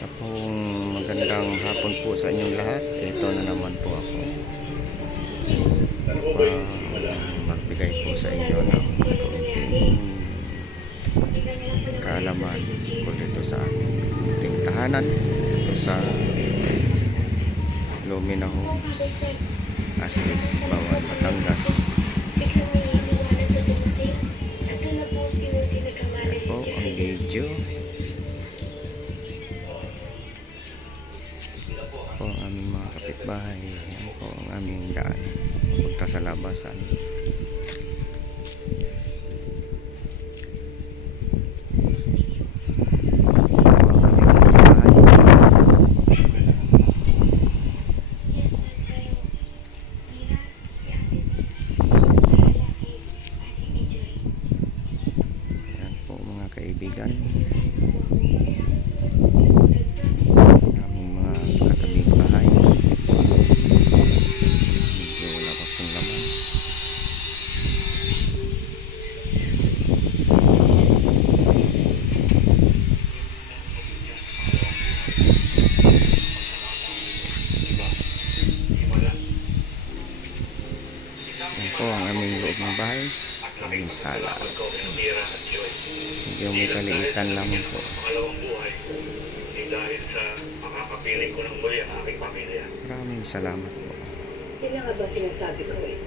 Sa pong magandang hapon po sa inyong lahat. Ito na naman po ako magbigay po sa inyo ng konting kaalaman tungkol dito sa ating tahanan dito sa Lumina Homes, Asis, Bawal, Batangas. Ito po ang video. Po ang aming mga kapitbahay. Yan po ang aming daan punta sa labasan. Yan po mga kaibigan, aming mga katabing bahay. Medyo wala pa pong laman. Yan po ang aming loob ng bahay, aming sala. Medyo may kaliitan lang po. Dahil sa makakapiling ko ng muli ang aking pamilya. Maraming salamat po. Yan nga ba sinasabi ko eh.